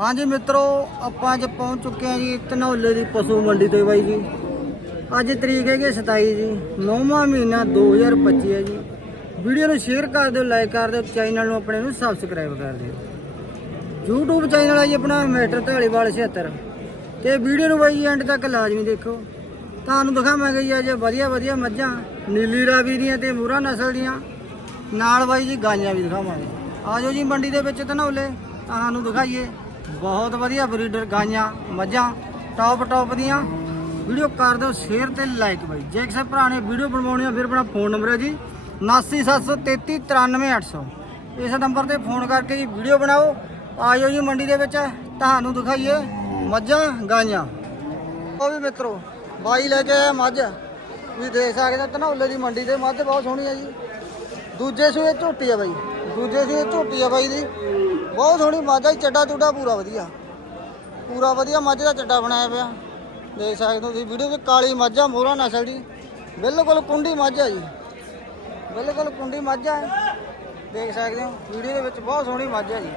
ਹਾਂਜੀ ਮਿੱਤਰੋ, ਆਪਾਂ ਅੱਜ ਪਹੁੰਚ ਚੁੱਕੇ ਹਾਂ ਜੀ ਧਨੌਲੇ ਦੀ ਪਸ਼ੂ ਮੰਡੀ ਤੇ ਬਾਈ ਜੀ। ਅੱਜ ਤਰੀਕ ਹੈਗੀ 27 ਜੀ 9ਵਾਂ ਮਹੀਨਾ 2025 ਹੈ ਜੀ। ਵੀਡੀਓ ਨੂੰ ਸ਼ੇਅਰ ਕਰ ਦਿਓ, ਲਾਈਕ ਕਰ ਦਿਓ, ਚੈਨਲ ਨੂੰ ਆਪਣੇ ਨੂੰ ਸਬਸਕ੍ਰਾਈਬ ਕਰ ਦਿਓ। YouTube ਚੈਨਲ ਹੈ ਜੀ ਆਪਣਾ, ਮੈਟਰ ਢਾਲੀਵਾਲ 76 ਤੇ ਵੀਡੀਓ ਨੂੰ ਬਾਈ ਜੀ ਐਂਡ ਤੱਕ ਲਾਜ਼ਮੀ ਦੇਖੋ। ਤੁਹਾਨੂੰ ਦਿਖਾਵਾਂਗੇ ਜੀ ਅੱਜ ਵਧੀਆ ਵਧੀਆ ਮੱਝਾਂ, ਨੀਲੀ ਰਾਵੀ ਦੀਆਂ ਤੇ ਮੂਰਾ ਨਸਲ ਦੀਆਂ। ਨਾਲ ਬਾਈ ਜੀ ਗਾਈਆਂ ਵੀ ਦਿਖਾਵਾਂਗੇ। ਆਜੋ ਜੀ ਮੰਡੀ ਦੇ ਵਿੱਚ ਧਨੌਲੇ ਤੁਹਾਨੂੰ ਦਿਖਾਈਏ। ਬਹੁਤ ਵਧੀਆ ਬਰੀਡਰ ਗਾਈਆਂ, ਮੱਝਾਂ ਟੌਪ ਟੌਪ ਦੀਆਂ। ਵੀਡੀਓ ਕਰ ਦਿਓ ਸ਼ੇਅਰ ਤੇ ਲਾਈਕ ਬਾਈ। ਜੇ ਕਿਸੇ ਭਰਾ ਨੇ ਵੀਡੀਓ ਬਣਵਾਉਣੀ ਆ, ਫਿਰ ਆਪਣਾ ਫੋਨ ਨੰਬਰ ਹੈ ਜੀ 7973393800 ਇਸ ਨੰਬਰ ਤੇ ਫੋਨ ਕਰਕੇ ਜੀ ਵੀਡੀਓ ਬਣਾਓ। ਆਜੋ ਜੀ ਮੰਡੀ ਦੇ ਵਿੱਚ, ਤੁਹਾਨੂੰ ਦਿਖਾਈਏ ਮੱਝਾਂ, ਗਾਈਆਂ। ਉਹ ਵੀ ਮਿੱਤਰੋ, ਬਾਈ ਲੈ ਕੇ ਆਇਆ ਮੱਝ। ਵੀ ਦੇਖ ਸਕਦੇ ਹੋ, ਧਨੌਲੇ ਦੀ ਮੰਡੀ ਤੇ ਮੱਝ ਬਹੁਤ ਸੋਹਣੀ ਹੈ ਜੀ। ਦੂਜੇ ਸੂਏ ਝੋਟੀ ਆ ਬਾਈ। ਦੂਜੇ ਸੂਏ ਝੋਟੀ ਆ ਬਾਈ ਦੀ। ਬਹੁਤ ਸੋਹਣੀ ਮੱਝ ਆ ਜੀ, ਚੱਡਾ ਚੁੱਡਾ ਪੂਰਾ ਵਧੀਆ। ਪੂਰਾ ਵਧੀਆ ਮੱਝ ਦਾ ਚੱਡਾ ਬਣਾਇਆ ਪਿਆ। ਦੇਖ ਸਕਦੇ ਹੋ ਤੁਸੀਂ ਵੀਡੀਓ ਵਿੱਚ ਕਾਲੀ ਮੱਝ ਆ ਮੋਹਰਾ ਨਸਲ ਦੀ। ਬਿਲਕੁਲ ਕੁੰਡੀ ਮੱਝ ਆ ਜੀ। ਬਿਲਕੁਲ ਕੁੰਡੀ ਮੱਝ ਆ। ਦੇਖ ਸਕਦੇ ਹੋ ਵੀਡੀਓ ਦੇ ਵਿੱਚ ਬਹੁਤ ਸੋਹਣੀ ਮੱਝ ਆ ਜੀ।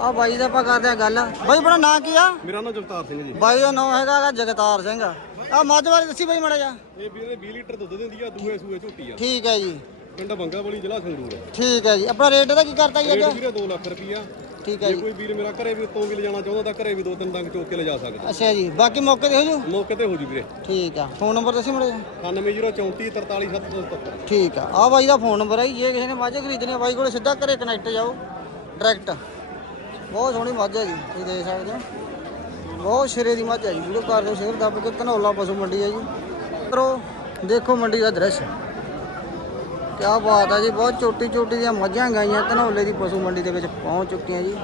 ਆ ਬਾਈ ਦਾ ਆਪਾਂ ਕਰਦੇ ਆ ਗੱਲ। ਬਾਈ ਬੜਾ ਨਾਂ ਕੀ ਆ? ਮੇਰਾ ਨਾਮ ਜਗਤਾਰ ਸਿੰਘ ਜੀ। ਬਾਈ ਦਾ ਨਾਮ ਹੈਗਾ ਗਾ ਜਗਤਾਰ ਸਿੰਘ। ਆ ਮੱਝ ਬਾਰੇ ਦੱਸੀ ਬਾਈ ਮੜਾ ਜਾ ਇਹ ਵੀਰੇ 20 ਲੀਟਰ ਦੁੱਧ ਦਿੰਦੀ ਆ ਦੂਏ ਸੂਏ ਝੋਟੀ ਆ। ਠੀਕ ਹੈ ਜੀ। ਪਿੰਡ ਬੰਗਾ ਵਾਲੀ ਜ਼ਿਲ੍ਹਾ ਸੰਗਰੂਰ। ਠੀਕ ਹੈ ਜੀ। ਆਪਣਾ ਰੇਟ ਦਾ ਕੀ ਕਰਤਾ ਜੀ ਰੇਟ ਅੱਜ ਵੀਰੇ 2 ਲੱਖ ਰੁਪਈਆ। ਠੀਕ ਹੈ ਜੇ ਜੀ। ਕੋਈ ਵੀਰ ਮੇਰਾ ਘਰੇ ਵੀ ਉੱਤੋਂ ਵੀ ਲਿਜਾਣਾ ਚਾਹੁੰਦਾ ਤਾਂ ਘਰੇ ਵੀ ਦੋ ਤਿੰਨ ਡੰਗ ਚੋਕ ਕੇ ਲਿਜਾ ਸਕਦਾ। ਅੱਛਾ ਜੀ ਬਾਕੀ ਮੌਕੇ ਤੇ ਹੋ ਜੂ? ਮੌਕੇ ਤੇ ਹੋ ਜੀ ਵੀਰੇ। ਠੀਕ ਆ ਫੋਨ ਨੰਬਰ ਦੱਸੀ ਮੜੇ 9804343777 ਠੀਕ ਆ ਆ ਬਾਈ ਦਾ ਫੋਨ ਨੰਬਰ ਹੈ ਜੀ, ਜੇ ਕਿਸੇ ਨੇ ਮੱਝ ਖਰੀਦਣੀ ਆ ਬਾਈ ਕੋਲੇ ਸਿੱਧਾ ਘਰੇ ਕਨੈਕਟ ਜਾਓ ਡਾਇਰੈਕਟ ਬਹੁਤ ਸੋਹਣੀ ਮੱਝ ਹੈ ਜੀ ਤੁਸੀਂ ਦੇਖ ਸਕਦੇ ਹੋ। ਬਹੁਤ ਸਿਰੇ ਦੀ ਮੱਝ ਹੈ ਜੀ ਵੀਡੀਓ ਕਰ ਦਿਓ ਸ਼ੇਅਰ ਦੱਬ ਕੇ ਧਨੌਲਾ ਪਸ਼ੂ ਮੰਡੀ ਹੈ ਜੀ। ਮਿੱਤਰੋ ਦੇਖੋ ਮੰਡੀ ਦਾ ਦ੍ਰਿਸ਼। ਕਿਆ ਬਾਤ ਹੈ ਜੀ ਬਹੁਤ ਛੋਟੀ ਛੋਟੀ ਦੀਆਂ ਮੱਝਾਂ ਗਾਈਆਂ ਧਨੌਲੇ ਦੀ ਪਸ਼ੂ ਮੰਡੀ ਦੇ ਵਿੱਚ ਪਹੁੰਚ ਚੁੱਕੀਆਂ ਜੀ।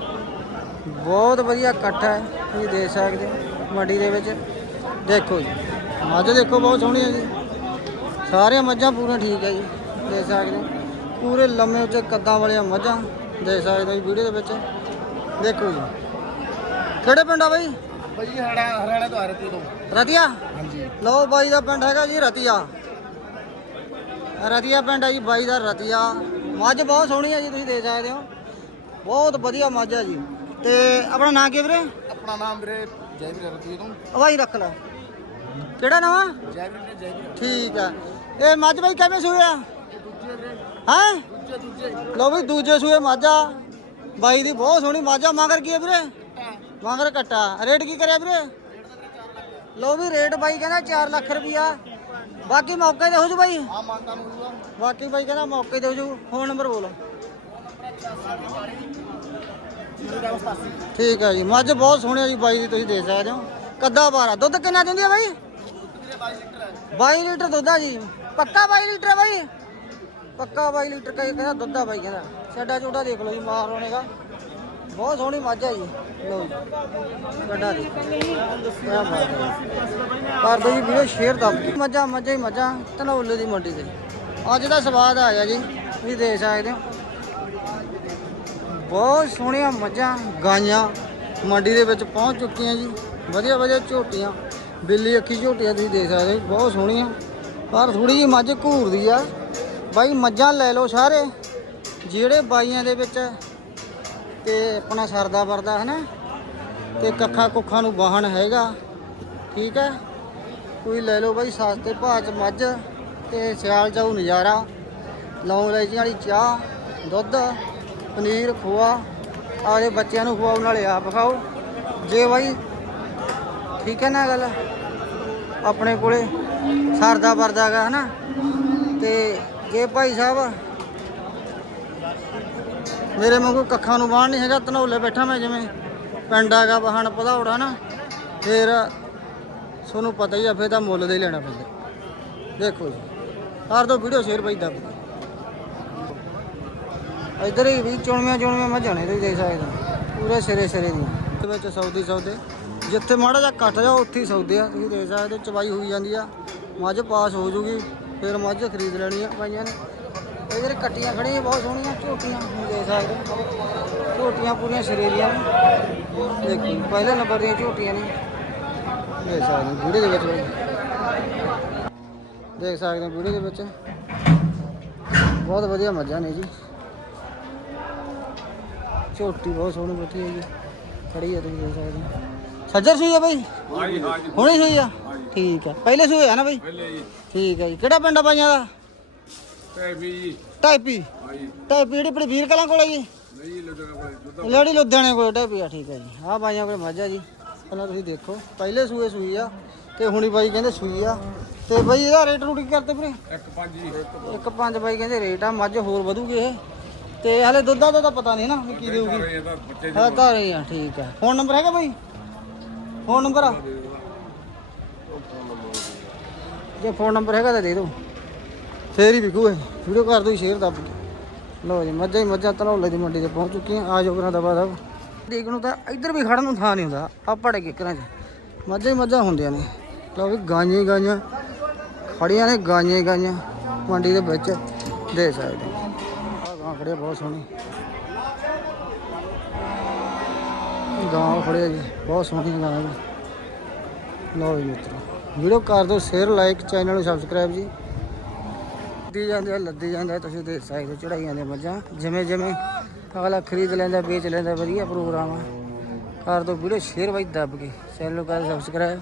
ਬਹੁਤ ਵਧੀਆ ਇਕੱਠ ਹੈ ਤੁਸੀਂ ਦੇਖ ਸਕਦੇ ਹੋ ਮੰਡੀ ਦੇ ਵਿੱਚ। ਦੇਖੋ ਜੀ ਮੱਝ ਦੇਖੋ ਬਹੁਤ ਸੋਹਣੀ ਹੈ ਜੀ। ਸਾਰੀਆਂ ਮੱਝਾਂ ਪੂਰੀਆਂ ਠੀਕ ਹੈ ਜੀ ਦੇਖ ਸਕਦੇ ਹੋ। ਪੂਰੇ ਲੰਮੇ ਉੱਚੇ ਕੱਦਾਂ ਵਾਲੀਆਂ ਮੱਝਾਂ ਦੇਖ ਸਕਦੇ ਹੋ ਜੀ ਵੀਡੀਓ ਦੇ ਵਿੱਚ। ਦੇਖੋ ਜੀ ਕਿਹੜੇ ਪਿੰਡ ਆ ਬਾਈ? ਭਾਜੀ ਹਰਿਆਣਾ ਤੋਂ ਆ ਰਹੇ ਤੋਂ ਰਤੀਆ? ਹਾਂਜੀ। ਲਓ ਬਾਈ ਦਾ ਪਿੰਡ ਹੈਗਾ ਜੀ ਰਤੀਆ। ਰਤੀਆ ਪਿੰਡ ਹੈ ਜੀ ਬਾਈ ਦਾ ਰਤੀਆ। ਮੱਝ ਬਹੁਤ ਸੋਹਣੀ ਹੈ ਜੀ ਤੁਸੀਂ ਦੇਖ ਸਕਦੇ ਹੋ। ਬਹੁਤ ਵਧੀਆ ਮੱਝ ਹੈ ਜੀ। ਤੇ ਆਪਣਾ ਨਾਂ ਕੀ ਵੀਰੇ? ਆਪਣਾ ਨਾਮ ਵੀਰੇ ਜੈਵੀਰ ਰਤੂਈ ਤੋਂ। ਬਾਈ ਰੱਖ ਲੈ। ਕਿਹੜਾ ਨਾਮ ਜੈਵੀਰ ਨੇ ਜੈਵੀਰ ਠੀਕ ਆ। ਇਹ ਮੱਝ ਬਾਈ ਕਿਵੇਂ ਸੂਇਆ ਹਾਂ? ਦੂਜੇ ਦੂਜੇ ਲਓ ਵੀ ਦੂਜੇ ਸੂਏ ਮਾਝਾ ਬਾਈ ਦੀ ਬਹੁਤ ਸੋਹਣੀ ਮਾਝਾ ਮਗਰ ਕੀ ਹੈ ਵੀਰੇ? ਮਗਰ ਕੱਟਾ। ਰੇਟ ਕੀ ਕਰਿਆ ਵੀਰੇ? ਲਓ ਵੀ ਰੇਟ ਬਾਈ ਕਹਿੰਦਾ 4 ਲੱਖ ਰੁਪਿਆ ਬਾਕੀ ਮੌਕੇ ਤੇ ਹੋ ਜੂ ਬਾਈ। ਬਾਕੀ ਬਾਈ ਕਹਿੰਦਾ ਮੌਕੇ ਤੇ ਹੋ ਜੂ ਫੋਨ ਨੰਬਰ ਬੋਲ। ਠੀਕ ਹੈ ਜੀ ਮੱਝ ਬਹੁਤ ਸੋਹਣੀ ਆ ਜੀ ਬਾਈ ਦੀ ਤੁਸੀਂ ਦੇਖ ਸਕਦੇ ਹੋ। ਕੱਦਾ ਬਾਰਾ ਦੁੱਧ ਕਿੰਨਾ ਦਿੰਦੀ ਆ ਬਾਈ? 22 ਲੀਟਰ ਦੁੱਧ ਆ ਜੀ। ਪੱਕਾ 22 ਲੀਟਰ ਆ ਬਾਈ? ਪੱਕਾ 22 ਲੀਟਰ ਕਹੀ ਕਹਿੰਦਾ ਦੁੱਧ ਆ ਬਾਈ ਕਹਿੰਦਾ। ਛੱਡਾ ਛੋਟਾ ਦੇਖ ਲਓ ਜੀ ਮਾਰ ਹੋਣੇਗਾ ਬਹੁਤ ਸੋਹਣੀ ਮੱਝ ਹੈ ਜੀ। ਲਓ ਜੀ ਛੱਡਾ ਦੇ। ਕਿਆ ਬਾਤ ਵੀਡੀਓ ਸ਼ੇਅਰ ਦੱਬ ਕੇ ਮੱਝਾਂ ਮੱਝਾਂ ਹੀ ਮੱਝਾਂ ਧਨੌਲੇ ਦੀ ਮੰਡੀ ਤੇ। ਅੱਜ ਦਾ ਸਵਾਦ ਆ ਗਿਆ ਜੀ। ਤੁਸੀਂ ਦੇਖ ਸਕਦੇ ਹੋ। ਬਹੁਤ ਸੋਹਣੀਆਂ ਮੱਝਾਂ ਗਾਈਆਂ ਮੰਡੀ ਦੇ ਵਿੱਚ ਪਹੁੰਚ ਚੁੱਕੀਆਂ ਜੀ। ਵਧੀਆ ਵਧੀਆ ਝੋਟੀਆਂ, ਬਿੱਲੀ ਅੱਖੀ ਝੋਟੀਆਂ ਤੁਸੀਂ ਦੇਖ ਸਕਦੇ ਹੋ। ਬਹੁਤ ਸੋਹਣੀਆਂ। ਪਰ ਥੋੜੀ ਜਿਹੀ ਮੱਝ ਘੂਰਦੀ ਆ। ਬਾਈ ਮੱਝਾਂ ਲੈ ਲਓ ਸਾਰੇ। ਜਿਹੜੇ ਬਾਈਆਂ ਦੇ ਵਿੱਚ ਤੇ ਆਪਣਾ ਸਰਦਾ ਵਰਦਾ ਹੈ ਨਾ ਤੇ ਕੱਖਾ ਕੁੱਖਾਂ ਨੂੰ ਵਾਹਣ ਹੈਗਾ, ਠੀਕ ਹੈ? ਕੋਈ ਲੈ ਲਓ ਬਾਈ ਸਸਤੇ ਭਾਅ ਚ ਮੱਝ ਤੇ ਸਿਆਲ ਜਾਊ ਨਜ਼ਾਰਾ। ਲੌਂਗ ਇਲਾਇਚੀ ਵਾਲੀ ਚਾਹ, ਦੁੱਧ, ਪਨੀਰ, ਖੋਆ ਆਲੇ ਬੱਚਿਆਂ ਨੂੰ ਖਵਾਉਣ ਨਾਲੇ ਆਪ ਖਾਓ। ਜੇ ਬਾਈ ਠੀਕ ਹੈ ਨਾ ਗੱਲ? ਆਪਣੇ ਕੋਲੇ ਸਰਦਾ ਵਰਦਾ ਹੈਗਾ ਹਨਾ। ਤੇ ਜੇ ਭਾਈ ਸਾਹਿਬ ਮੇਰੇ ਵਾਂਗੂ ਕੱਖਾਂ ਨੂੰ ਬਾਹਣ ਨਹੀਂ ਹੈਗਾ, ਧਨੌਲੇ ਬੈਠਾ ਮੈਂ ਜਿਵੇਂ। ਪਿੰਡ ਹੈਗਾ ਬਹਾਨ ਪਧੌੜਾ ਨਾ, ਫਿਰ ਤੁਹਾਨੂੰ ਪਤਾ ਹੀ ਆ, ਫਿਰ ਤਾਂ ਮੁੱਲ ਦੇ ਹੀ ਲੈਣਾ ਪੈਂਦਾ। ਦੇਖੋ ਜੀ ਕਰ ਦੋ ਵੀਡੀਓ ਸ਼ੇਅਰ ਬਾਈ ਦੱਬ ਇਧਰ ਹੀ ਵੀ ਚੁਣਵੀਆਂ ਚੁਣਵੀਆਂ ਮੱਝਾਂ ਨੇ ਤੁਸੀਂ ਦੇਖ ਸਕਦੇ ਪੂਰੇ ਸਿਰੇ ਸਿਰੇ ਦੀ ਦੇ ਵਿੱਚ ਸੌਦੇ ਸੌਦੇ, ਜਿੱਥੇ ਮਾੜਾ ਜਿਹਾ ਕੱਟ ਜਾ ਉੱਥੇ ਹੀ ਸੌਦੇ ਆ। ਤੁਸੀਂ ਦੇਖ ਸਕਦੇ ਹੋ, ਚਵਾਈ ਹੋਈ ਜਾਂਦੀ ਆ, ਮੱਝ ਪਾਸ ਹੋ ਜੂਗੀ, ਫਿਰ ਮੱਝ ਖਰੀਦ ਲੈਣੀ ਆ ਭਾਈਆਂ ਨੇ। ਇਧਰ ਕੱਟੀਆਂ ਖੜੀਆਂ ਬਹੁਤ ਸੋਹਣੀਆਂ ਝੋਟੀਆਂ ਦੇਖ ਸਕਦੇ ਹੋ। ਝੋਟੀਆਂ ਪੂਰੀਆਂ ਸਿਰੇ ਦੀਆਂ ਨੇ। ਦੇਖੋ ਪਹਿਲੇ ਨੰਬਰ ਦੀਆਂ ਝੋਟੀਆਂ ਨੇ। ਦੇਖ ਸਕਦੇ ਹੋ ਵੀਡੀਓ ਦੇ ਵਿੱਚ। ਦੇਖ ਸਕਦੇ ਵੀਡੀਓ ਦੇ ਵਿੱਚ। ਬਹੁਤ ਵਧੀਆ ਮੱਝਾਂ ਨੇ ਜੀ। ਝੋਟੀ ਬਹੁਤ ਸੋਹਣੀ ਬੈਠੀ ਹੈ ਜੀ। ਖੜੀ ਹੈ ਤੁਸੀਂ ਦੇਖ ਸਕਦੇ ਹੋ। ਸੱਜਰ ਸੂਈ ਆ ਬਾਈ? ਹਾਂਜੀ ਹਾਂਜੀ। ਹੁਣੇ ਸੂਈ ਆ? ਠੀਕ ਹੈ ਪਹਿਲੇ ਸੂਏ ਆ ਨਾ ਬਾਈ? ਪਹਿਲੇ ਜੀ। ਠੀਕ ਹੈ ਜੀ। ਕਿਹੜਾ ਪਿੰਡ ਆ ਬਾਈਆਂ ਦਾ? ਵੀ ਜੀ। ਟਾਈਪੀ? ਹਾਂਜੀ ਟਾਈਪੀ ਜਿਹੜੀ ਆਪਣੀ ਵੀਰ ਕਲਾਂ ਕੋਲ ਹੈ ਜੀ? ਨਹੀਂ ਲੱਗਣਾ ਕੋਈ ਦੁੱਧ ਲੜੀ ਲੁਧਿਆਣੇ ਕੋਲ ਟਾਈਪੀ ਆ ਠੀਕ ਹੈ ਜੀ। ਆਹ ਬਾਈਆਂ ਕੋਲ ਮੱਝ ਆ ਜੀ। ਪਹਿਲਾਂ ਤੁਸੀਂ ਦੇਖੋ ਪਹਿਲੇ ਸੂਏ ਸੂਈ ਆ ਤੇ ਹੁਣੀ ਬਾਈ ਕਹਿੰਦੇ ਸੂਈ ਆ। ਤੇ ਬਾਈ ਇਹਦਾ ਰੇਟ ਰੂਟ ਕੀ ਕਰਦੇ ਵੀਰੇ? ਇੱਕ ਪੰਜ ਜੀ। ਇੱਕ ਪੰਜ ਬਾਈ ਕਹਿੰਦੇ ਰੇਟ ਆ ਮੱਝ ਹੋਰ ਵਧੂਗੀ ਇਹ। ਤੇ ਹਲੇ ਦੁੱਧਾ ਦਾ ਤਾਂ ਪਤਾ ਨਹੀਂ ਨਾ ਵੀ ਕੀ ਦੇਊਗੀ। ਹਾਂ ਤਾਂ ਰਹੀ ਆ ਠੀਕ ਆ। ਫੋਨ ਨੰਬਰ ਹੈਗਾ ਬਾਈ? ਫੋਨ ਨੰਬਰ ਆ? ਜੇ ਫੋਨ ਨੰਬਰ ਹੈਗਾ ਤਾਂ ਦੇ ਦਿਓ। ਫੇਰ ਹੀ ਵਿਕੂ ਇਹ ਵੀਡੀਓ ਕਰ ਦਿਓ ਸ਼ੇਅਰ ਦੱਬ ਕੇ ਲਓ ਜੀ, ਮੱਝਾਂ ਹੀ ਮੱਝਾਂ ਤਨੌਲੇ ਦੀ ਮੰਡੀ ਤੇ ਪਹੁੰਚ ਚੁੱਕੀਆਂ। ਆ ਜਾਓ ਕਰਾਂ ਦਬਾ ਦਬ ਦੇਖ ਨੂੰ ਤਾਂ, ਇੱਧਰ ਵੀ ਖੜਨ ਨੂੰ ਥਾਂ ਨਹੀਂ ਹੁੰਦਾ। ਆ ਪੜ ਕੇਕਰਾਂ ਚ। ਮੱਝਾਂ ਹੀ ਮੱਝਾਂ ਹੁੰਦੀਆਂ ਨੇ। ਲਓ ਵੀ, ਗਾਈਆਂ ਹੀ ਗਾਈਆਂ। ਖੜੀਆਂ ਨੇ, ਗਾਈਆਂ ਹੀ ਗਾਈਆਂ। ਮੰਡੀ ਦੇ ਵਿੱਚ ਦੇ ਸਕਦੇ ਆ ਗਾਂ ਖੜੇ ਬਹੁਤ ਸੋਹਣੀ। ਗਾਂ ਖੜੇ ਜੀ, ਬਹੁਤ ਸੋਹਣੀ ਗਾਂ ਜੀ ਲਓ ਜੀ ਮਿੱਤਰੋ। ਵੀਡੀਓ ਕਰ ਦਿਓ, ਸ਼ੇਅਰ, ਲਾਈਕ, ਚੈਨਲ ਨੂੰ ਸਬਸਕ੍ਰਾਈਬ ਜੀ। ਲੱਦੀ ਜਾਂਦੇ ਆ, ਲੱਦੀ ਜਾਂਦਾ ਤੁਸੀਂ ਦੇਖ ਸਕਦੇ ਹੋ ਚੜਾਈਆਂ ਦੇ ਮੱਝਾਂ। ਜਿਵੇਂ ਜਿਵੇਂ ਅਗਲਾ ਖਰੀਦ ਲੈਂਦਾ, ਵੇਚ ਲੈਂਦਾ, ਵਧੀਆ ਪ੍ਰੋਗਰਾਮ ਆ। ਕਰ ਦਿਓ ਵੀਡੀਓ ਸ਼ੇਅਰ ਬਾਈ ਦੱਬ ਕੇ। ਚੈਨਲ ਨੂੰ ਕਰ ਸਬਸਕ੍ਰਾਈਬ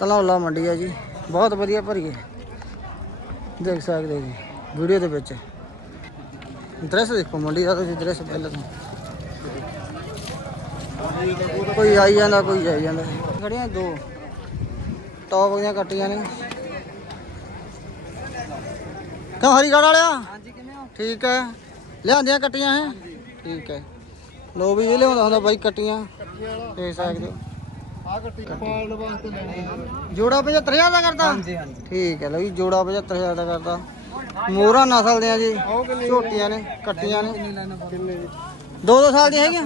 ਤਲੌਲਾ ਮੰਡੀ ਆ ਜੀ। ਬਹੁਤ ਵਧੀਆ ਭਰੀਏ। ਦੇਖ ਸਕਦੇ ਜੀ, ਵੀਡੀਓ ਦੇ ਵਿੱਚ। ਦ੍ਰਿਸ਼ ਦੇਖੋ ਮੰਡੀ ਦਾ, ਤੁਸੀਂ ਦ੍ਰਿਸ਼ ਪਹਿਲਾਂ ਤੋਂ। ਕੋਈ ਆਈ ਜਾਂਦਾ, ਕੋਈ ਆਈ ਜਾਂਦਾ। ਖੜੀਆਂ ਦੋ। ਟੌਪ ਦੀਆਂ ਕੱਟੀਆਂ ਨੇ। ਕਿਉਂ ਹਰੀਗੜ੍ਹ ਵਾਲਿਆ? ਹਾਂਜੀ ਕਿਵੇਂ ਹੋ? ਠੀਕ ਹੈ। ਲਿਆਂਦੀਆਂ ਕੱਟੀਆਂ ਹੈ ਠੀਕ ਹੈ। ਲੋ ਵੀ ਇਹ ਲਿਆਉਂਦਾ ਹੁੰਦਾ ਬਾਈ ਕੱਟੀਆਂ। ਦੇਖ ਸਕਦੇ ਹੋ। ਆ ਗੱਟੀ ਪਾਲਣ ਵਾਸਤੇ ਲੈਣੀ ਜੋੜਾ 75000 ਦਾ ਕਰਦਾ ਹਾਂਜੀ ਹਾਂਜੀ। ਠੀਕ ਹੈ ਲਓ ਜੀ ਜੋੜਾ 75000 ਦਾ ਕਰਦਾ ਮੋਹਰਾ ਨਸਲ ਦੀਆਂ ਜੀ। ਝੋਟੀਆਂ ਨੇ ਕੱਟੀਆਂ ਨੇ। ਕਿੰਨੇ ਦੋ ਦੋ ਸਾਲ ਦੀਆਂ ਹੈਗੀਆਂ?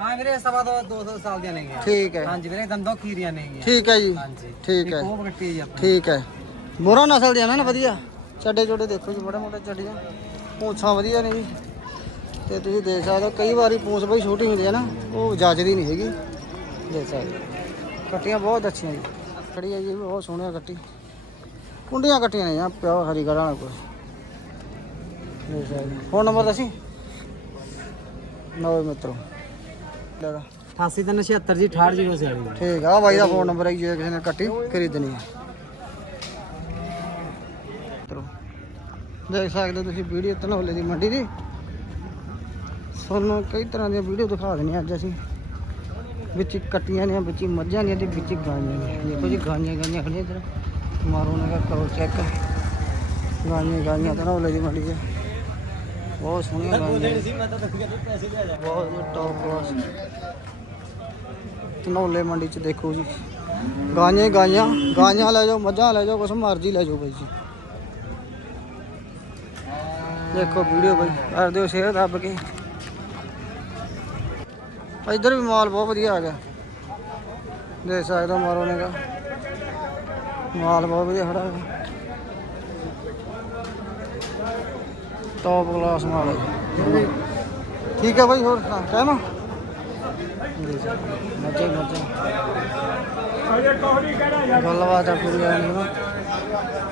ਹਾਂ ਵੀਰੇ ਸਵਾ ਦੋ 200 ਸਾਲ ਦੀਆਂ ਨਹੀਂ ਠੀਕ ਹੈ। ਹਾਂਜੀ ਵੀਰੇ ਦੰਦੋ ਖੀਰੀਆਂ ਨਹੀਂ ਠੀਕ ਹੈ ਜੀ। ਹਾਂਜੀ। ਠੀਕ ਹੈ। ਉਹ ਜੀ ਠੀਕ ਹੈ। ਮੋਹਰਾ ਨਸਲ ਦੀਆਂ ਨਾ ਵਧੀਆ। ਚੱਡੇ ਚੋੜੇ ਦੇਖੋ ਜੀ ਮੋਟੇ ਮੋਟੇ ਚੱਡੀਆਂ। ਪੂੰਛਾਂ ਵਧੀਆ ਨੇ ਜੀ। ਤੇ ਤੁਸੀਂ ਦੇਖ ਸਕਦੇ ਹੋ ਕਈ ਵਾਰੀ ਪੂੰਛ ਬਈ ਛੋਟੀ ਹੁੰਦੀ ਹੈ ਨਾ ਉਹ ਜੱਜਦੀ ਨਹੀਂ ਹੈਗੀ। ਦੇਖ ਸਕਦੇ। ਕੱਟੀਆਂ ਬਹੁਤ ਅੱਛੀਆਂ ਜੀ। ਖੜੀ ਹੈ ਜੀ ਬਹੁਤ ਸੋਹਣੀਆਂ ਕੱਟੀ। ਕੁੰਡੀਆਂ ਕੱਟੀਆਂ ਨੇ ਆ ਪਿਓ ਹਰੀਗੜ੍ਹ ਵਾਲਾ ਕੋਲ। ਦੇਖ ਸਕਦੇ। ਫੋਨ ਨੰਬਰ ਦੱਸੀ? ਨਵੇਂ ਮਿੱਤਰੋ। ਲੈ ਲਾ। 88 ਤਿੰਨ 76 ਜੀ 68 ਜੀਰੋ ਸੇ ਆਈ ਠੀਕ ਆ ਬਾਈ ਦਾ ਫੋਨ ਨੰਬਰ ਹੈ ਜੇ ਕਿਸੇ ਨੇ ਕੱਟੀ ਖਰੀਦਣੀ ਹੈ। ਦੇਖ ਸਕਦੇ ਹੋ ਤੁਸੀਂ ਵੀਡੀਓ ਧਨੌਲੇ ਦੀ ਮੰਡੀ ਦੀ। ਤੁਹਾਨੂੰ ਕਈ ਤਰ੍ਹਾਂ ਦੀਆਂ ਵੀਡੀਓ ਦਿਖਾ ਦਿੰਦੇ ਅੱਜ ਅਸੀਂ। ਵਿੱਚ ਹੀ ਕੱਟੀਆਂ ਨੇ ਵਿੱਚ ਹੀ ਮੱਝਾਂ ਨੇ ਤੇ ਵਿੱਚ ਹੀ ਗਾਈਆਂ ਨੇ ਦੇਖੋ ਜੀ ਗਾਈਆਂ ਗਾਈਆਂ ਖੜੀਆਂ ਇੱਧਰ। ਮਾਰੋ ਦਾ ਕਰੋ ਚੈੱਕ ਗਾਈਆਂ ਗਾਈਆਂ ਧਨੌਲੇ ਦੀ ਮੰਡੀ 'ਚ। ਬਹੁਤ ਸੋਹਣੀਆਂ ਗਾਈਆਂ। ਸੀ ਮੈਂ ਤਾਂ ਦੱਸ ਗਿਆ ਪੈਸੇ ਲਿਆ ਜਾ। ਬਹੁਤ ਟੌਪ ਕਲਾਸ ਧਨੌਲੇ ਮੰਡੀ ਚ ਦੇਖੋ ਜੀ। ਗਾਈਆਂ ਹੀ ਗਾਈਆਂ ਗਾਈਆਂ ਲੈ ਜਾਓ ਮੱਝਾਂ ਲੈ ਜਾਓ ਕੁਛ ਮਰਜ਼ੀ ਲੈ ਜਾਓ ਬਾਈ ਜੀ। ਦੇਖੋ ਵੀਡੀਓ ਬਾਈ ਕਰ ਦਿਓ ਸ਼ੇਅਰ ਦੱਬ ਕੇ। ਇੱਧਰ ਵੀ ਮਾਲ ਬਹੁਤ ਵਧੀਆ ਆ ਗਿਆ। ਦੇਖ ਸਕਦੇ ਹੋ ਮਾਰੋ ਨੇ ਦਾ ਮਾਲ ਬਹੁਤ ਵਧੀਆ ਖੜਾ ਹੈ। ਟੌਪ ਕਲਾਸ ਮਾਲ ਹੈ। ਠੀਕ ਹੈ ਬਾਈ, ਹੋਰ ਹਾਂ? ਮੱਝੇ ਮੱਝੇ ਗੱਲਬਾਤ ਆ ਪੂਰੀ ਆ ਨਾ।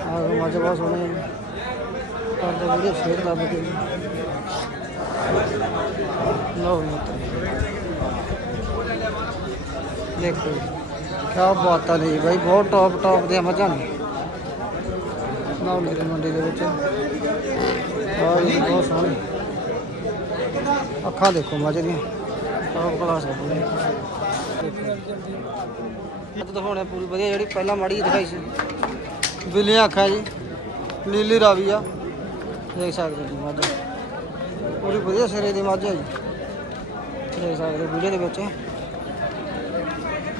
ਆਹ ਮੱਝ ਬਹੁਤ ਸੋਹਣੀ ਹੈ ਕਰਦੇ ਵੀਡੀਓ ਸ਼ੇਅਰ ਕਰ ਬਕੇ ਲਓ ਦੇਖੋ ਕਿਆ ਬਾਤਾਂ ਨੇ ਜੀ ਬਹੁਤ ਟੌਪ ਟੌਪ ਦੀਆਂ ਮੱਝਾਂ ਨੇ। ਨੌਲੇ ਦੀ ਮੰਡੀ ਦੇ ਵਿੱਚ। ਆਹ ਜੀ, ਬਹੁਤ ਸੋਹਣੀ। ਅੱਖਾਂ ਦੇਖੋ ਮੱਝ ਦੀਆਂ। ਟੌਪ ਕਲਾਸ ਹੈ ਅੱਜ ਦਿਖਾਉਣੇ ਪੂਰੀ, ਵਧੀਆ ਜਿਹੜੀ ਪਹਿਲਾਂ ਮਾੜੀ ਦਿਖਾਈ ਸੀ। ਬਿੱਲੀਆਂ ਅੱਖਾਂ ਜੀ, ਨੀਲੀ ਰਾਵੀ ਆ। ਦੇਖ ਸਕਦੇ ਜੀ ਮੱਝ। ਪੂਰੀ ਵਧੀਆ ਸਿਰੇ ਦੀ ਮੱਝ ਹੈ ਜੀ। ਦੇਖ ਸਕਦੇ ਵੀਡੀਓ ਦੇ ਵਿੱਚ।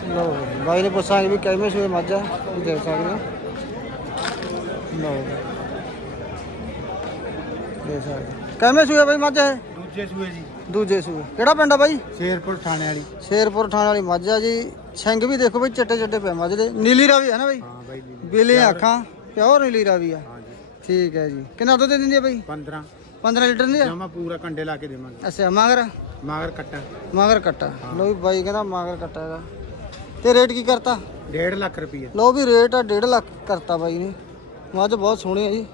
ਲਓ ਬਾਈ ਨੇ ਪੁੱਛਾਂਗੇ ਵੀ ਕਿਵੇਂ ਸੂਏ ਮੱਝ ਇਹ ਦੇਖ ਸਕਦੇ ਹੋ। ਲਓ। ਦੇਖ ਸਕਦੇ ਹੋ। ਕਿਵੇਂ ਸੂਏ ਬਾਈ ਮੱਝ ਹੈ ਦੂਜੇ ਸੂਏ ਜੀ। ਦੂਜੇ ਸੂਏ। ਕਿਹੜਾ ਪਿੰਡ ਆ ਬਾਈ? ਸ਼ੇਰਪੁਰ ਥਾਣੇ ਵਾਲੀ। ਸ਼ੇਰਪੁਰ ਥਾਣੇ ਵਾਲੀ ਮੱਝ ਆ ਜੀ। ਸਿੰਘ ਵੀ ਦੇਖੋ ਬਈ ਚਿੱਟੇ ਚਿੱਟੇ ਪਏ ਮੱਝ ਦੇ। ਨੀਲੀ ਰਾਵੀ ਹੈ ਨਾ ਬਈ? ਹਾਂ ਬਾਈ ਬੇਲੇ ਅੱਖਾਂ ਪਿਓਰ ਨੀਲੀ ਰਾਵੀ ਆ। ਹਾਂ ਠੀਕ ਹੈ ਜੀ। ਕਿੰਨਾ ਦੁੱਧ ਦਿੰਦੀ ਆ ਬਈ? 15 15 ਲੀਟਰ ਦਿੰਦੀ ਆ? ਜਮਾ ਪੂਰਾ ਕੰਡੇ ਲਾ ਕੇ ਦੇਵਾਂਗੇ। ਅੱਛਾ ਮਗਰ? ਮਾਗਰ ਕੱਟਾ। ਮਗਰ ਕੱਟਾ। ਲੋ ਵੀ ਬਾਈ ਕਹਿੰਦਾ ਮਗਰ ਕੱਟਾ ਹੈਗਾ। ਤੇ ਰੇਟ ਕੀ ਕਰਤਾ? 1.5 ਲੱਖ ਰੁਪਏ ਲੋ ਵੀ ਰੇਟ ਆ 1.5 ਲੱਖ ਕਰਤਾ ਬਾਈ ਨੇ। ਮੱਝ ਬਹੁਤ ਸੋਹਣੀ ਆ ਜੀ।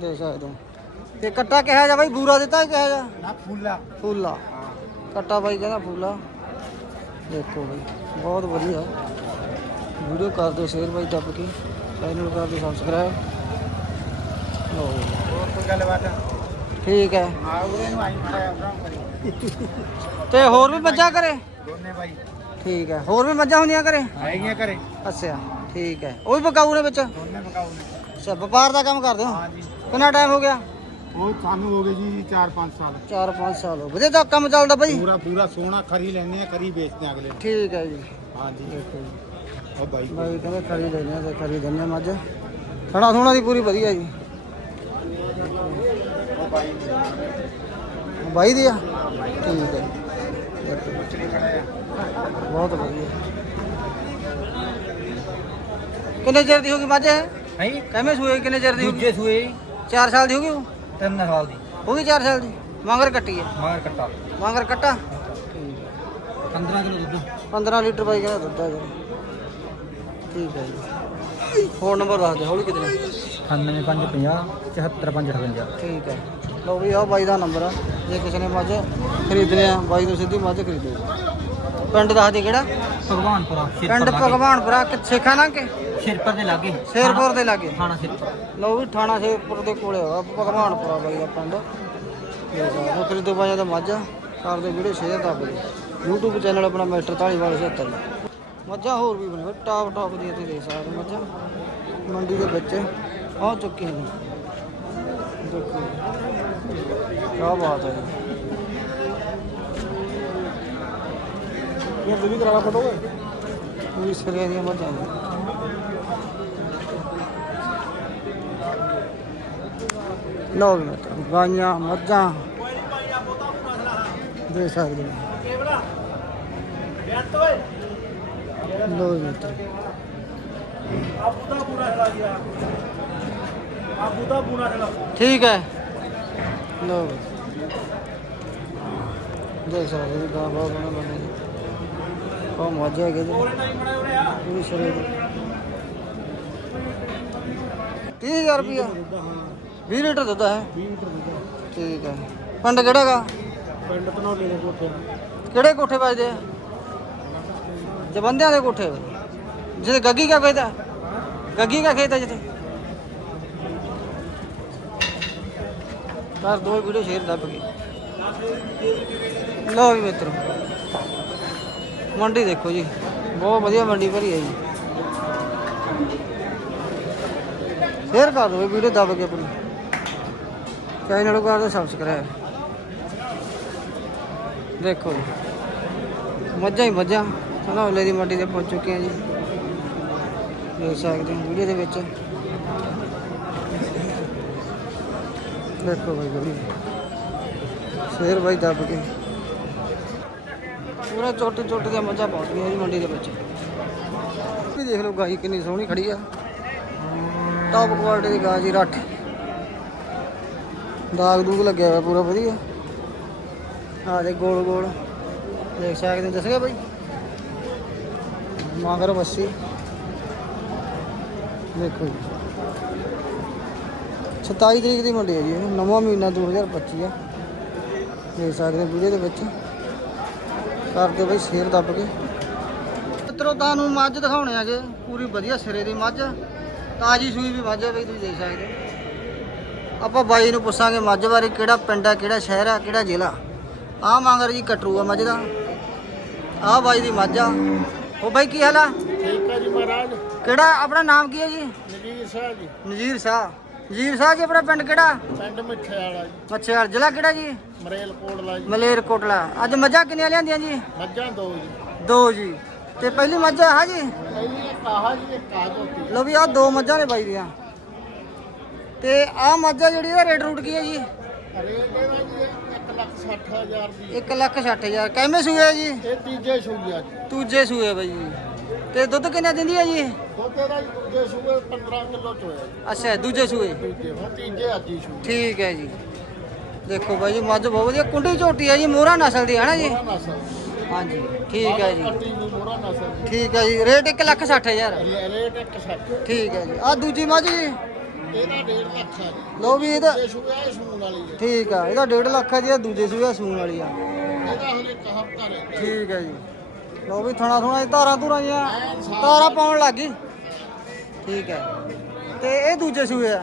ਦੇਖ ਸਕਦੇ ਹੋ। ਤੇ ਕੱਟਾ ਕਿਹਾ ਜਾ ਬਾਈ? ਬੂਰਾ ਦਿੱਤਾ ਕਿਹਾ ਜਾ? ਨਾ ਫੁੱਲਾ। ਫੂਲਾ। ਕੱਟਾ ਬਾਈ ਕਹਿੰਦਾ ਫੂਲਾ। ਦੇਖੋ ਬਈ ਬਹੁਤ ਵਧੀਆ। ਵੀਡੀਓ ਕਰ ਦਿਓ ਸ਼ੇਅਰ ਬਾਈ ਦੱਬ ਕੇ। ਚੈਨਲ ਕਰ ਦਿਓ ਸਬਸਕ੍ਰਾਈਬ। ਹੋਰ ਕੋਈ ਗੱਲਬਾਤ ਠੀਕ ਹੈ। ਆ ਉਹਦੇ ਨੂੰ ਆਈ ਮਾਰਿਆ ਬਰਾਂ ਕਰੀ ਤੇ ਹੋਰ ਵੀ ਮੱਝਾਂ ਕਰੇ ਦੋਨੇ ਬਾਈ ਠੀਕ ਹੈ। ਹੋਰ ਵੀ ਮੱਝਾਂ ਹੁੰਦੀਆਂ ਕਰੇ ਆਏਗੀਆਂ ਘਰੇ? ਅੱਛਾ, ਠੀਕ ਹੈ। ਉਹ ਵੀ ਬਕਾਊ ਨੇ ਵਿੱਚ? ਦੋਨੇ ਮਕਾਉ ਨੇ ਅੱਛਾ, ਵਪਾਰ ਦਾ ਕੰਮ ਕਰਦੇ ਹੋ? ਹਾਂ ਜੀ ਕਿੰਨਾ ਟਾਈਮ ਹੋ ਗਿਆ? ਉਹ ਸਾਨੂੰ ਹੋ ਗਏ ਜੀ 4-5 ਸਾਲ। 4-5 ਸਾਲ ਹੋ ਵਧੀਆ ਤਾਂ ਕੰਮ ਚੱਲਦਾ ਬਾਈ ਪੂਰਾ ਪੂਰਾ ਸੋਨਾ ਖਰੀ ਲੈਣੇ ਆ ਖਰੀ ਵੇਚਦੇ ਆ ਅਗਲੇ ਨੂੰ ਠੀਕ ਹੈ ਜੀ। ਹਾਂ ਜੀ ਦੇਖੋ ਜੀ ਉਹ ਬਾਈ ਬਾਈ ਕਹਿੰਦੇ ਖਰੀ ਲੈਣੇ ਤੇ ਖਰੀ ਦਿੰਦੇ ਮੱਝ। ਥਣਾ ਥੋਣਾ ਦੀ ਪੂਰੀ ਵਧੀਆ ਜੀ। ਬਾਈ ਦੀ ਆ? ਠੀਕ ਹੈ। ਆ। ਬਹੁਤ ਵਧੀਆ। ਕਿੰਨੇ ਚਿਰ ਦੀ ਹੋਗੀ ਮੱਝ ਇਹ? ਹੈ? ਕਿਵੇਂ ਸੂਏ ਕਿੰਨੇ ਚਿਰ ਦੀ ਹੋਗੀ ਦੂਜੇ ਸੂਏ। 4 ਸਾਲ ਦੀ ਹੋਗੀ ਉਹ? ਤਿੰਨ ਸਾਲ ਦੀ। ਹੋਗੀ 4 ਸਾਲ ਦੀ? ਮਾਂਗਰ ਕੱਟੀ ਹੈ? ਮਾਰ ਕੱਟਾ। ਮਾਂਗਰ ਕੱਟਾ? 15 ਕਿਲੋ ਦੁੱਧ। 15 ਲੀਟਰ ਬਾਈ ਕਹਿੰਦਾ ਦੁੱਧ ਹੈ ਜੀ ਠੀਕ ਹੈ ਜੀ। ਫੋਨ ਨੰਬਰ ਦੱਸ ਦੇ ਹੌਲੀ ਕਿਤੇ। 98550 74558 ਠੀਕ ਹੈ। ਲਓ ਵੀ ਆਹ ਬਾਈ ਦਾ ਨੰਬਰ ਆ। ਜੇ ਕਿਸੇ ਨੇ ਮੱਝ ਖਰੀਦਣੀ ਆ ਬਾਈ ਤੋਂ ਸਿੱਧੀ ਮੱਝ ਖਰੀਦੋ। ਪਿੰਡ ਦੱਸ ਦੇ ਕਿਹੜਾ? ਭਗਵਾਨਪੁਰਾ ਪਿੰਡ ਭਗਵਾਨਪੁਰਾ ਕਿ ਸੇਖਾ ਨਾ ਕਿ ਸ਼ਿਰਪਰ ਦੇ ਲਾਗੇ। ਸ਼ੇਰਪੁਰ ਦੇ ਲਾਗੇ। ਥਾਣਾ ਸ਼ਿਰਪਰ। ਲਓ ਵੀ ਥਾਣਾ ਸ਼ੇਰਪੁਰ ਦੇ ਕੋਲੇ ਹੋਗਾ ਭਗਵਾਨਪੁਰਾ ਬਾਈ ਦਾ ਪਿੰਡ। ਉਹ ਖਰੀਦੋ ਬਾਈ ਦਾ ਮੱਝ ਕਰਦੇ ਵੀਡੀਓ ਸ਼ੇਅਰ ਕਰ ਦਿਓ। YouTube ਚੈਨਲ ਆਪਣਾ ਮੈਟਰ ਢਾਲੀਵਾਲ 76 ਮੱਝਾਂ ਹੋਰ ਵੀ ਬਣੇ ਟਾਪ ਟਾਪ ਦੀਆਂ ਤੇ ਦੇਖ ਸਕਦੇ ਮੱਝਾਂ। ਮੰਡੀ ਦੇ ਵਿੱਚ ਪਹੁੰਚ ਚੁੱਕੀਆਂ ਨੇ। ਦੇਖੋ। ਕੀ ਬਾਤ ਹੈ। ਇਹ ਵੀ ਕਰਾਣਾ ਫੋਟੋ ਪੂਰੀ ਸਿਰੇ ਦੀਆਂ ਮੱਝਾਂ ਨੇ ਲਓ ਵੀ ਮਿੱਤਰੋ ਗਾਈਆਂ ਮੱਝਾਂ। ਦੇ ਸਕਦੇ ਹੋ। ਲਓ ਵੀ ਮਿੱਤਰੋ। ਠੀਕ ਹੈ। ਵੀ। ਦੇਖ ਸਕਦੇ ਹੋ ਗਾਂ ਬਹੁਤ ਬਣਾ ਬਣਾ ਜੀ ਉਹ ਮੱਝ ਹੈਗੇ ਜੀ। ਪੂਰੀ ਸਿਰੇ ਦੀ 30000 ਰੁਪਇਆ 20 ਲੀਟਰ ਦੁੱਧ ਹੈ। 20 ਲੀਟਰ ਦੁੱਧ ਠੀਕ ਹੈ ਪਿੰਡ ਕਿਹੜਾ ਗਾ? ਪਿੰਡ ਧਨੌਲੇ ਦੇ ਕੋਠੇ ਕਿਹੜੇ ਕੋਠੇ ਵੱਜਦੇ ਆ? ਜਬੰਦਿਆਂ ਦੇ ਕੋਠੇ। ਜਿਹਦੇ ਗੱਗੀ ਕਾ ਖੇਤ ਹੈ ਗੱਗੀ ਕਾ ਖੇਤ ਹੈ ਜਿੱਥੇ? ਕਰ ਦੋ ਵੀਡੀਓ ਸ਼ੇਅਰ ਦੱਬ ਕੇ ਲਓ ਵੀ ਮਿੱਤਰੋ, ਮੰਡੀ ਦੇਖੋ ਜੀ, ਬਹੁਤ ਵਧੀਆ ਮੰਡੀ ਭਰੀ ਹੈ ਜੀ। ਸ਼ੇਅਰ ਕਰ ਦਿਓ ਵੀਡੀਓ ਦੱਬ ਕੇ ਆਪਣੀ। ਚੈਨਲ ਨੂੰ ਕਰ ਦਿਓ ਸਬਸਕ੍ਰਾਈਬ ਦੇਖੋ ਜੀ, ਮੱਝਾਂ ਹੀ ਮੱਝਾਂ ਧਨੌਲੇ ਦੀ ਮੰਡੀ ਤੇ ਪਹੁੰਚ ਚੁੱਕੇ ਹਾਂ ਜੀ। ਦੇਖ ਸਕਦੇ ਹੋ, ਵੀਡੀਓ ਦੇ ਵਿੱਚ। ਦੇਖੋ ਬਾਈ ਵੀਡੀਓ ਸ਼ੇਰ ਬਾਈ ਦੱਬ ਕੇ। ਪੂਰਾ ਚੋਟੀ ਚੋਟੀ ਦੀਆਂ ਮੱਝਾਂ ਪਹੁੰਚ ਗਈਆਂ ਜੀ ਮੰਡੀ ਦੇ ਵਿੱਚ। ਵੀ ਦੇਖ ਲਓ ਗਾਈ ਕਿੰਨੀ ਸੋਹਣੀ ਖੜੀ ਆ। ਟੌਪ ਕੁਆਲਿਟੀ ਦੀ ਗਾਂ ਜੀ ਰੱਠ ਦਾਗ ਦੂਗ ਲੱਗਿਆ ਹੋਇਆ ਪੂਰਾ ਵਧੀਆ। ਆ ਦੇ ਗੋਲ ਗੋਲ। ਦੇਖ ਸਕਦੇ ਦੱਸਗਾ ਬਾਈ? ਮਗਰ ਬੱਸੀ ਦੇਖੋ ਜੀ। 27 ਤਰੀਕ ਦੀ ਮੰਡੀ ਹੈ ਜੀ ਇਹ ਨਵਾਂ ਮਹੀਨਾ 2025 ਆ। ਦੇਖ ਸਕਦੇ ਵੀਡੀਓ ਦੇ ਵਿੱਚ। ਕਰਦੇ ਬਾਈ ਸ਼ੇਅਰ ਦੱਬ ਕੇ। ਮਿੱਤਰੋ ਤੁਹਾਨੂੰ ਮੱਝ ਦਿਖਾਉਣੇ ਆਗੇ ਪੂਰੀ ਵਧੀਆ ਸਿਰੇ ਦੀ ਮੱਝ। ਤਾਜੀ ਸੂਈ ਵੀ ਮੱਝ ਹੈ ਬਈ ਤੁਸੀਂ ਦੇਖ ਸਕਦੇ ਆਪਾਂ ਬਾਈ ਨੂੰ ਪੁੱਛਾਂਗੇ ਮੱਝ ਬਾਰੇ ਕਿਹੜਾ ਪਿੰਡ ਆ ਕਿਹੜਾ ਸ਼ਹਿਰ ਆ ਕਿਹੜਾ ਜ਼ਿਲ੍ਹਾ? ਆ ਮੰਗਰ ਜੀ ਕਟਰੂ ਆ ਮੱਝ ਦਾ। ਆ ਬਾਈ ਦੀ ਮੱਝ ਆ। ਉਹ ਬਾਈ ਕੀ ਹਾਲ ਆ? ਠੀਕ ਹੈ ਜੀ ਮਹਾਰਾਜ। ਕਿਹੜਾ ਆਪਣਾ ਨਾਮ ਕੀ ਹੈ ਜੀ? ਨਵੀਰ ਸਾਹਿਬ ਜੀ। ਨਜ਼ੀਰ ਸ਼ਾਹ। ਨਜ਼ੀਰ ਸ਼ਾਹ ਜੀ ਆਪਣਾ ਪਿੰਡ ਕਿਹੜਾ? ਪਿੰਡ ਮਿੱਠੇ ਵਾਲਾ ਜੀ। ਮੱਛੇਵਾਲ ਜ਼ਿਲ੍ਹਾ ਕਿਹੜਾ ਜੀ? ਮਰੇਲ ਕੋਟਲਾ ਜੀ। ਮਲੇਰ ਕੋਟਲਾ। ਅੱਜ ਮੱਝਾਂ ਕਿੰਨੀਆਂ ਲਿਆਂਦੀਆਂ ਜੀ? ਮੱਝਾਂ ਦੋ ਜੀ। ਦੋ ਜੀ। ਤੇ ਪਹਿਲੀ ਮੱਝ ਆ ਜੀ? ਪਹਿਲੀ ਇੱਕ ਆਹ ਜੀ ਇੱਕ ਆ ਝੋਟੀ ਲੋ ਵੀ ਆ ਦੋ ਮੱਝਾਂ ਨੇ ਬਾਈ ਦੀਆਂ। ਤੇ ਆ ਮੱਝ ਜਿਹੜੀ ਇਹਦਾ ਰੇਟ ਰੂਟ ਕੀ ਹੈ ਜੀ? ਰੇਟ ਇਹਦਾ ਜੀ 1 ਲੱਖ 60 ਹਜ਼ਾਰ ਦੀ 1 ਲੱਖ 60 ਹਜ਼ਾਰ। ਕਿਵੇਂ ਸੂਏ ਜੀ? ਇਹ ਤੀਜੇ ਸੂਈ ਆ ਜੀ। ਦੂਜੇ ਸੂਏ ਬਾਈ ਜੀ। ਤੇ ਦੁੱਧ ਕਿੰਨਾ ਦਿੰਦੀ ਹੈ ਜੀ ਦੁੱਧ ਇਹਦਾ ਜੀ ਦੂਜੇ ਸੂਏ 15 ਕਿਲੋ ਚੋਇਆ ਜੀ। ਅੱਛਾ ਦੂਜੇ ਸੂਏ? ਦੂਜੇ ਹੁਣ ਤੀਜੇ ਅੱਜ ਹੀ ਸੂਈ ਠੀਕ ਹੈ ਜੀ। ਦੇਖੋ ਬਾਈ ਜੀ ਮੱਝ ਬਹੁਤ ਵਧੀਆ ਕੁੰਡੀ ਝੋਟੀ ਹੈ ਜੀ ਮੋਹਰਾ ਨਸਲ ਦੀ ਹੈ ਨਾ ਜੀ? ਮੋਹਰਾ ਨਸਲ ਹਾਂਜੀ ਠੀਕ ਹੈ ਜੀ। ਕੱਟੀ ਦੀ ਮੋਹਰਾ ਨਸਲ ਦੀ। ਠੀਕ ਹੈ ਜੀ ਰੇਟ 1 ਲੱਖ 60 ਹਜ਼ਾਰ। ਰੇ- ਰੇਟ ਇੱਕ ਸੱਠ। ਠੀਕ ਹੈ ਜੀ। ਆ ਦੂਜੀ ਮੱਝ ਜੀ? ਇਹਦਾ 1.5 ਲੱਖ ਆ ਜੀ। ਲੋ ਵੀ ਇਹਦਾ ਦੂਜੇ ਸੂਏ ਇਹ ਸੂਣ ਵਾਲੀ ਹੈ ਠੀਕ ਆ ਇਹਦਾ 1.5 ਲੱਖ ਹੈ ਜੀ ਇਹ ਦੂਜੇ ਸੂਏ ਸੂਣ ਵਾਲੀ ਆ। ਇਹਦਾ ਹਲੇ ਕਹਬ ਘਰੇ ਠੀਕ ਹੈ ਜੀ। ਲੋ ਵੀ ਥਣਾ ਥਣਾ ਧਾਰਾਂ ਧੁਰਾਂ ਜੀਆਂ ਧਾਰਾਂ ਪਾਉਣ ਲੱਗ ਗਈ। ਠੀਕ ਹੈ। ਤੇ ਇਹ ਦੂਜੇ ਸੂਏ ਆ।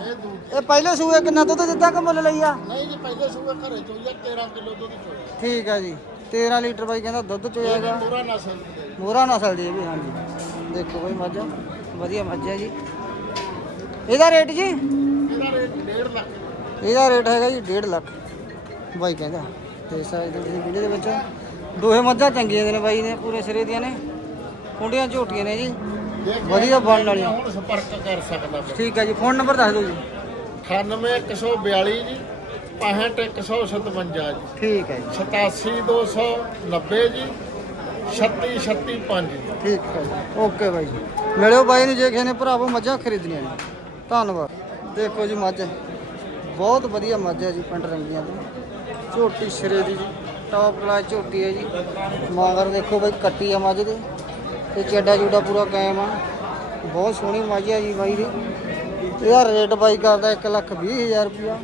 ਇਹ ਪਹਿਲੇ ਸੂਏ ਕਿੰਨਾ ਦੁੱਧ ਦਿੱਤਾ ਕਿ ਮੁੱਲ ਲਈ ਆ? ਨਹੀਂ ਜੀ ਪਹਿਲੇ ਸੂਏ ਘਰੇ ਚੋਈ ਆ 13 ਕਿਲੋ ਦੁੱਧ ਚੋਇਆ। ਠੀਕ ਹੈ ਜੀ। 13 ਲੀਟਰ ਬਾਈ ਕਹਿੰਦਾ ਦੁੱਧ ਚੋਏਗਾ ਪੂਰਾ ਨਸਲ ਦੇ ਮੋਹਰਾ ਨਸਲ ਦੀ ਵੀ ਹਾਂਜੀ। ਦੇਖੋ ਬਾਈ ਮੱਝ ਵਧੀਆ ਮੱਝ ਹੈ ਜੀ। ਇਹਦਾ ਰੇਟ ਜੀ? ਇਹਦਾ ਰੇਟ 1.5 ਲੱਖ। ਇਹਦਾ ਰੇਟ ਹੈਗਾ ਜੀ 1.5 ਲੱਖ। ਬਾਈ ਕਹਿੰਦਾ। ਤੇ ਸਾਈਜ਼ ਦੇ ਤੁਸੀਂ ਵੀਡੀਓ ਦੇ ਵਿੱਚ। ਦੋਹੇ ਮੱਝਾਂ ਚੰਗੀਆਂ ਨੇ ਬਾਈ ਨੇ ਪੂਰੇ ਸਿਰੇ ਦੀਆਂ ਨੇ। ਕੁੰਡੀਆਂ ਝੋਟੀਆਂ ਨੇ ਜੀ। ਜੇ ਵਧੀਆ ਬਣਨ ਵਾਲੀਆਂ। ਹੁਣ ਸੰਪਰਕ ਕਰ ਸਕਦਾ ਠੀਕ ਹੈ ਜੀ ਫੋਨ ਨੰਬਰ ਦੱਸ ਦਿਓ ਜੀ। 98142 ਜੀ। 65157 ਜੀ। ਠੀਕ ਹੈ ਜੀ। 87290 ਜੀ। 36635 ਜੀ। ਠੀਕ ਹੈ ਜੀ। ਓਕੇ ਬਾਈ ਜੀ। ਮਿਲਿਓ ਬਾਈ ਨੂੰ ਜੇ ਕਿਸੇ ਨੇ ਭਰਾਵੋ ਮੱਝਾਂ ਖਰੀਦਣੀਆਂ ਨੇ। ਧੰਨਵਾਦ। ਦੇਖੋ ਜੀ ਮੱਝ। ਬਹੁਤ ਵਧੀਆ ਮੱਝ ਹੈ ਜੀ ਪਿੰਡ ਰੰਗੀਆਂ ਦੀ। ਝੋਟੀ ਸਿਰੇ ਦੀ ਜੀ ਟੌਪ ਕਲਾਸ ਝੋਟੀ ਹੈ ਜੀ। ਮਾਂਗਰ ਦੇਖੋ ਬਾਈ ਕੱਟੀ ਆ ਮੱਝ ਦੇ। ਤੇ ਚੱਡਾ ਜੂਡਾ ਪੂਰਾ ਕਾਇਮ ਆ। ਬਹੁਤ ਸੋਹਣੀ ਮੱਝ ਹੈ ਜੀ ਬਾਈ ਦੀ। ਇਹਦਾ ਰੇਟ ਬਾਈ ਕਰਦਾ 1 ਲੱਖ 20 ਹਜ਼ਾਰ ਰੁਪਇਆ।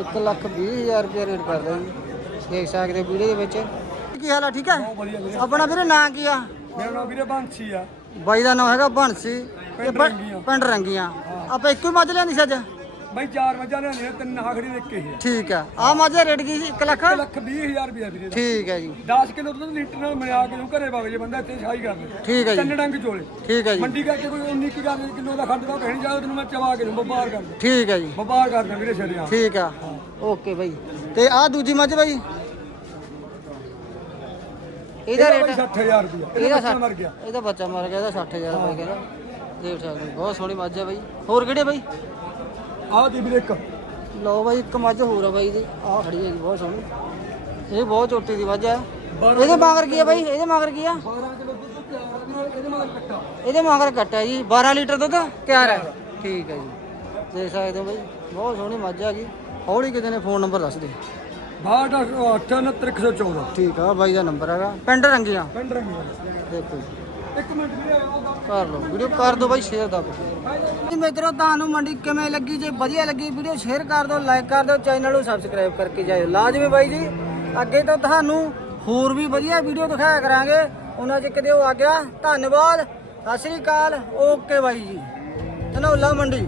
1 ਲੱਖ 20 ਹਜ਼ਾਰ ਰੁਪਇਆ ਰੇਟ ਕਰਦਾ ਜੀ। ਦੇਖ ਸਕਦੇ ਵੀਡੀਓ ਦੇ ਵਿੱਚ। ਕੀ ਹਾਲ ਆ ਠੀਕ ਹੈ ਆਪਣਾ ਵੀਰੇ ਨਾਂ ਕੀ ਆ? ਮੇਰਾ ਨਾਮ ਵੀਰੇ ਬਾਂਸੀ ਆ। ਬਾਈ ਦਾ ਨਾਮ ਹੈਗਾ ਬੰਸੀ। ਪਿੰਡ ਰੰਗੀਆਂ। ਆਪਾਂ ਇੱਕੋ ਹੀ ਮੱਝ ਲੈਂਦੀ ਸੀ ਅੱਜ? ਬਾਈ ਚਾਰ ਮੱਝਾਂ ਲਿਆਂਦੀਆਂ ਤਿੰਨ ਆਖੜੀ ਦੇ ਕੇ ਹੀ ਠੀਕ ਆ। ਆ ਮੱਝ ਰੇਟ ਕੀ ਸੀ? 1 ਲੱਖ? 1 ਲੱਖ 20 ਹਜ਼ਾਰ ਰੁਪਇਆ ਵੀਰੇ ਦਾ। ਠੀਕ ਹੈ ਜੀ। 10 ਕਿਲੋ ਦੁੱਧ ਲੀਟਰ ਨਾਲ ਮਿਲਾ ਕੇ ਨੂੰ ਘਰੇ ਵਗ ਜੇ ਬੰਦਾ ਇੱਥੇ ਛਾਈ ਕਰ ਦੇ। ਠੀਕ ਹੈ ਜੀ। ਤਿੰਨ ਡੰਗ ਚੋਲੇ। ਠੀਕ ਹੈ ਜੀ। ਮੰਡੀ ਕਰਕੇ ਕੋਈ 19 ਕੀ ਗੱਲ ਕਿਲੋ ਦਾ ਖੱਡ ਦਾ ਕਹਿਣੀ ਜਾਓ ਤੈਨੂੰ ਮੈਂ ਚਵਾ ਕੇ ਨੂੰ ਵਪਾਰ ਕਰ ਦੇ ਠੀਕ ਹੈ ਜੀ। ਵਪਾਰ ਕਰਦਾ ਵੀਰੇ ਛੜਿਆ ਠੀਕ ਆ। ਓਕੇ ਬਾਈ। ਤੇ ਆ ਦੂਜੀ ਮੱਝ ਬਾਈ? ਇਹਦਾ ਰੇਟ 60000 ਰੁਪਇਆ। ਇਹਦਾ ਸੱਠ- ਮਰ ਗਿਆ। ਇਹਦਾ ਬੱਚਾ ਮਰ ਗਿਆ ਇਹਦਾ 60000 ਰੁਪਏ ਕਹਿੰਦਾ। ਦੇਖ ਸਕਦੇ ਬਹੁਤ ਸੋਹਣੀ ਮੱਝ ਹੈ ਬਾਈ। ਹੋਰ ਕਿਹੜੇ ਬਾਈ? ਆਹ ਦੀ ਵੀਰੇ ਇੱਕ। ਲਓ ਬਾਈ ਇੱਕ ਮੱਝ ਹੋਰ ਆ ਬਾਈ ਦੀ। ਆਹ ਖੜੀ ਹੈ ਜੀ ਬਹੁਤ ਸੋਹਣੀ। ਇਹ ਬਹੁਤ ਛੋਟੀ ਦੀ ਮੱਝ ਹੈ ਇਹਦੇ ਮਗਰ ਕੀ ਹੈ ਬਾਈ? ਇਹਦੇ ਮਗਰ ਕੀ ਆ? 12 ਕਿਲੋ ਦੁੱਧ ਤਿਆਰ ਆ ਵੀਰੇ ਇਹਦੇ ਮਗਰ ਕੱਟਾ। ਇਹਦੇ ਮਗਰ ਕੱਟਿਆ ਜੀ। 12 ਲੀਟਰ ਦੁੱਧ ਤਿਆਰ ਹੈ ਠੀਕ ਹੈ ਜੀ। ਦੇਖ ਸਕਦੇ ਹੋ ਬਾਈ ਬਹੁਤ ਸੋਹਣੀ ਮੱਝ ਆ ਗਈ ਹੌਲੀ ਕਿਤੇ ਨੇ ਫੋਨ ਨੰਬਰ ਦੱਸ ਦੇ। 6289 ਠੀਕ ਆ ਬਾਈ ਦਾ ਨੰਬਰ ਹੈਗਾ। ਪਿੰਡ ਰੰਗੀਆਂ। ਪਿੰਡ ਰੰਗੀ ਦੇਖੋ ਜੀ। ਕਰ ਲਓ ਵੀਡੀਓ ਕਰ ਦਿਓ ਬਾਈ ਸ਼ੇਅਰ ਦਾ ਜੀ ਮਿੱਤਰੋ ਤੁਹਾਨੂੰ ਮੰਡੀ ਕਿਵੇਂ ਲੱਗੀ ਜੇ ਵਧੀਆ ਲੱਗੀ ਵੀਡੀਓ ਸ਼ੇਅਰ ਕਰ ਦਿਓ ਲਾਈਕ ਕਰ ਦਿਓ ਚੈਨਲ ਨੂੰ ਸਬਸਕ੍ਰਾਈਬ ਕਰਕੇ ਜਾਇਓ। ਲਾਜ਼ਮੀ ਬਾਈ ਜੀ ਅੱਗੇ ਤੋਂ ਤੁਹਾਨੂੰ ਹੋਰ ਵੀ ਵਧੀਆ ਵੀਡੀਓ ਦਿਖਾਇਆ ਕਰਾਂਗੇ। ਉਹਨਾਂ ਚ ਕਿਤੇ ਆ ਗਿਆ ਧੰਨਵਾਦ ਸਤਿ ਸ੍ਰੀ ਅਕਾਲ ਓਕੇ ਬਾਈ ਜੀ। ਧਨੌਲਾ ਮੰਡੀ।